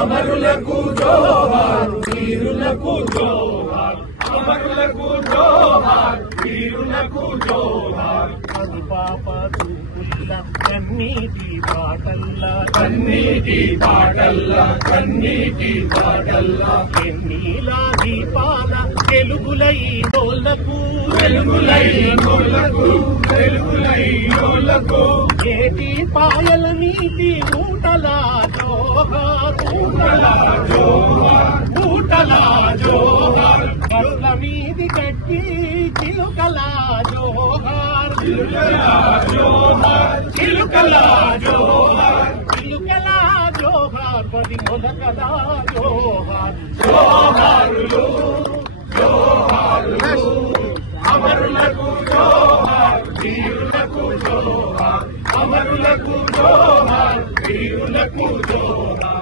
అమరులకు జోహార్, వీరులకు జోహార్, అమరులకు జోహార్, వీరులకు జోహార్. పాప చూపుల కన్నీటి బాటల్లా, కన్నీటి బాటల్లా, కన్నీటి బాటల్లా, ఎన్నీలా దీపాల వెలుగులై డోళ్లకు, వెలుగులై నోళ్లకు, వెలుగులై నోళ్లకు, ఏటి పాయల నీటి ఊటలా జోహార్, ఊటలా జోహార్, ఊటలా జోహార్, కళ్ళ మీది కట్టి చిలుకలా జోహార్, చిలుకలా జోహార్, చిలుకలా జోహార్, చిలుకలా జోహార్, పది మొలకలా జోహార్. జోహారులు, జోహారులు, అమరులకు జోహార్, వీరులకు జోహార్, అమరులకు జోహార్, వీరులకు జోహార్.